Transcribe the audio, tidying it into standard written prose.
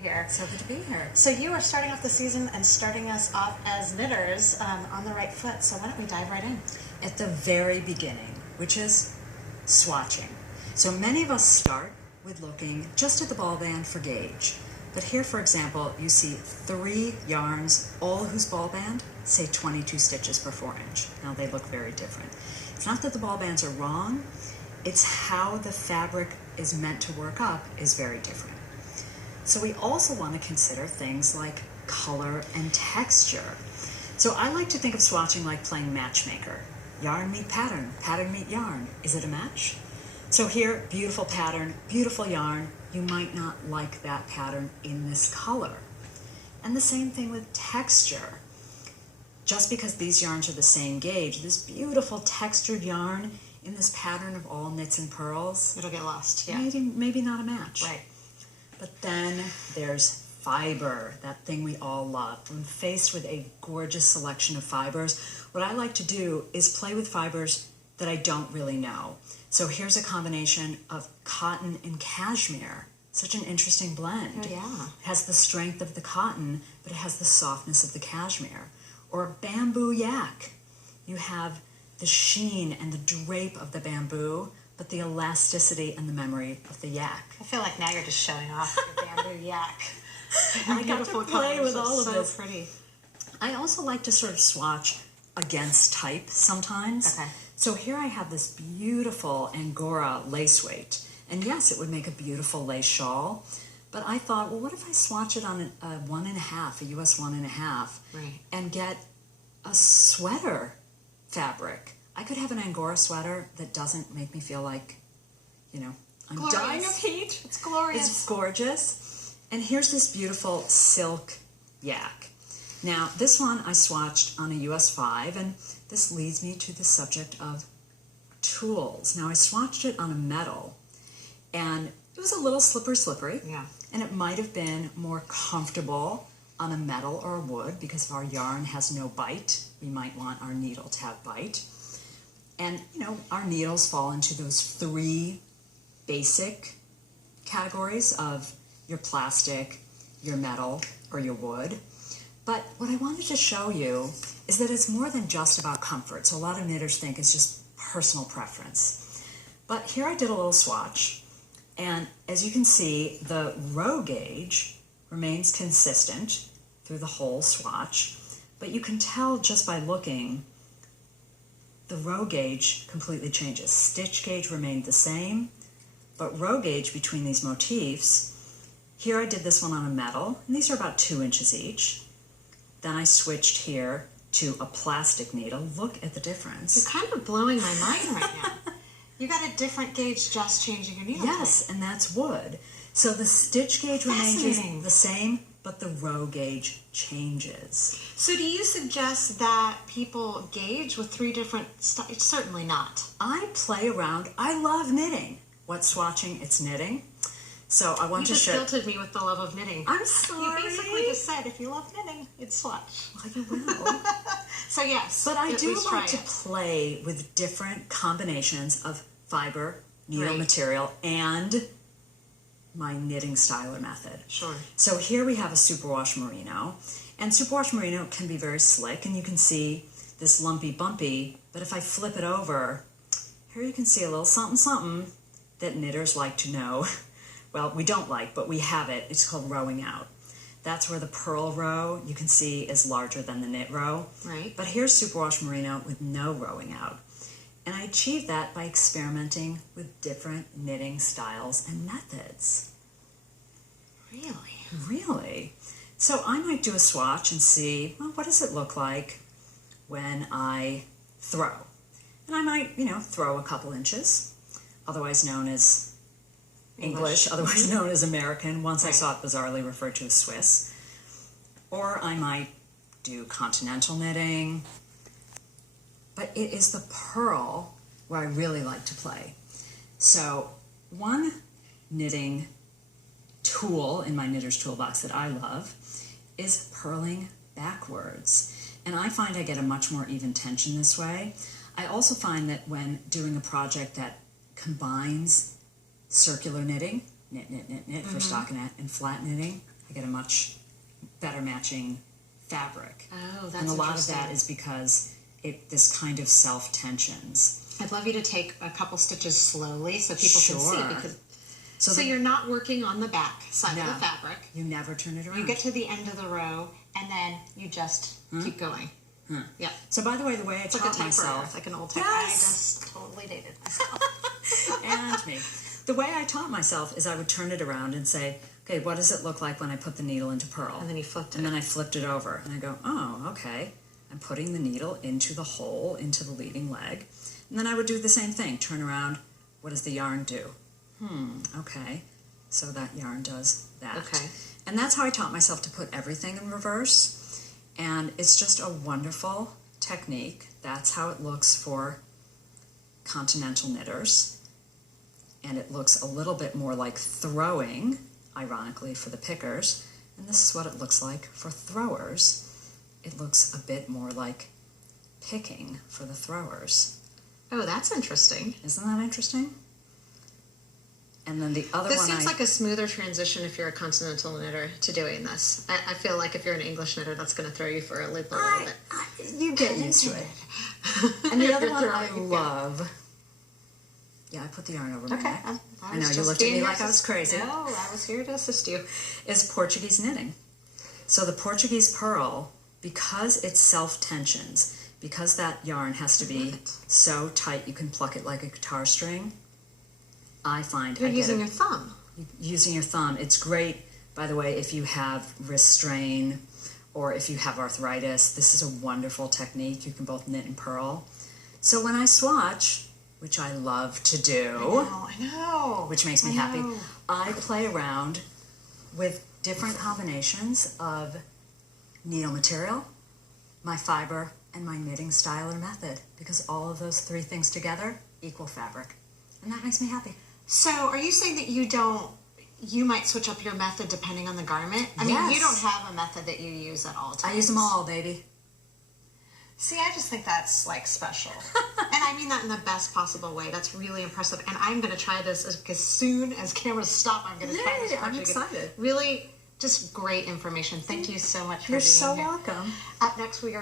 Here. So good to be here. So you are starting off the season and starting us off as knitters on the right foot. So why don't we dive right in? At the very beginning, which is swatching. So many of us start with looking just at the ball band for gauge. But here, for example, you see 3 yarns, all whose ball band say 22 stitches per 4 inch. Now they look very different. It's not that the ball bands are wrong, it's how the fabric is meant to work up is very different. So we also want to consider things like color and texture. So I like to think of swatching like playing matchmaker. Yarn meet pattern, pattern meet yarn. Is it a match? So here, beautiful pattern, beautiful yarn. You might not like that pattern in this color. And the same thing with texture. Just because these yarns are the same gauge, this beautiful textured yarn in this pattern of all knits and pearls, It'll get lost. Yeah. maybe not a match. Right. But then there's fiber, that thing we all love. When faced with a gorgeous selection of fibers, what I like to do is play with fibers that I don't really know. So here's a combination of cotton and cashmere. Such an interesting blend. Oh, yeah. It has the strength of the cotton, but it has the softness of the cashmere. Or bamboo yak. You have the sheen and the drape of the bamboo, but the elasticity and the memory of the yak. I feel like now you're just showing off your bamboo yak. I got to play with all of this. So pretty. I also like to sort of swatch against type sometimes. Okay. So here I have this beautiful Angora lace weight. And yes, it would make a beautiful lace shawl. But I thought, well, what if I swatch it on a 1.5, a US 1.5, Right. and get a sweater fabric? I could have an Angora sweater that doesn't make me feel like, I'm Glorious. dying of heat. It's glorious. It's gorgeous. And here's this beautiful silk yak. Now, this one I swatched on a US 5, and this leads me to the subject of tools. Now, I swatched it on a metal, and it was a little slippery. Yeah. And it might have been more comfortable on a metal or a wood, because if our yarn has no bite, we might want our needle to have bite. And, our needles fall into those 3 basic categories of your plastic, your metal, or your wood. But what I wanted to show you is that it's more than just about comfort. So a lot of knitters think it's just personal preference. But here I did a little swatch, and as you can see, the row gauge remains consistent through the whole swatch, but you can tell just by looking, the row gauge completely changes. Stitch gauge remained the same, but row gauge between these motifs, here I did this one on a metal, and these are about 2 inches each. Then I switched here to a plastic needle. Look at the difference. You're kind of blowing my mind right now. You got a different gauge just changing your needle. Yes, and that's wood. So the stitch gauge remains Fascinating. the same, but the row gauge changes. So do you suggest that people gauge with 3 different styles? Certainly not. I play around. I love knitting. What's swatching? It's knitting. So I want You to just show. guilted me with the love of knitting. I'm sorry. You basically just said if you love knitting, it's swatch. Well, you will. So yes, But I at do least try like to it. play with different combinations of fiber, needle Right. material, and my knitting styler method. Sure. So here we have a superwash merino, and superwash merino can be very slick, and you can see this lumpy bumpy, but if I flip it over, here you can see a little something something that knitters like to know. Well, we don't like, but we have it. It's called rowing out. That's where the purl row, you can see, is larger than the knit row. Right. But here's superwash merino with no rowing out. And I achieved that by experimenting with different knitting styles and methods. Really? Really? So I might do a swatch and see, well, what does it look like when I throw? And I might, throw a couple inches, otherwise known as English, otherwise known as American. Once I Right. saw it bizarrely referred to as Swiss. Or I might do continental knitting. But it is the purl where I really like to play. So one knitting tool in my knitter's toolbox that I love is purling backwards. And I find I get a much more even tension this way. I also find that when doing a project that combines circular knitting, knit for stockinette, and flat knitting, I get a much better matching fabric. Oh, that's And a lot of interesting. that is because this kind of self-tensions. I'd love you to take a couple stitches slowly so people can Sure. see. Because So you're not working on the back side of No. the fabric. You never turn it around. You get to the end of the row, and then you just keep going. Yeah. So by the way I It's like a taught typewriter. myself... It's like an old typewriter. I just totally dated myself. And me. The way I taught myself is I would turn it around and say, okay, what does it look like when I put the needle into purl? And then you flipped it. And then I flipped it over. And I go, oh, okay. I'm putting the needle into the hole, into the leading leg. And then I would do the same thing. Turn around. What does the yarn do? Okay. So that yarn does that. Okay. And that's how I taught myself to put everything in reverse. And it's just a wonderful technique. That's how it looks for continental knitters. And it looks a little bit more like throwing, ironically, for the pickers. And this is what it looks like for throwers. It looks a bit more like picking for the throwers. Oh, that's interesting. Isn't that interesting? And then the other This one seems like a smoother transition if you're a continental knitter to doing this. I feel like if you're an English knitter, that's going to throw you for a loop a little bit. you get used to it. And the other You're one I throwing, love... Yeah, I put the yarn over my Okay. neck. I know, was you just looked at being me your like I was crazy. No, I was here to assist you. Is Portuguese knitting. So the Portuguese purl, because it self-tensions, because that yarn has to be so tight you can pluck it like a guitar string, I find You're I using get your thumb. using your thumb. It's great, by the way, if you have wrist strain or if you have arthritis. This is a wonderful technique. You can both knit and purl. So when I swatch, which I love to do, I know. which makes me happy, I play around with different combinations of needle material, my fiber, and my knitting style or method, because all of those three things together equal fabric. And that makes me happy. So are you saying that you might switch up your method depending on the garment? I mean, you Yes. don't have a method that you use at all times. I use them all, baby. See, I just think that's like special. And I mean that in the best possible way. That's really impressive. And I'm going to try this as soon as cameras stop. I'm going to try this. Yay, I'm project. excited. Really, just great information. Thank you so much for You're being so here. welcome. Up next, we are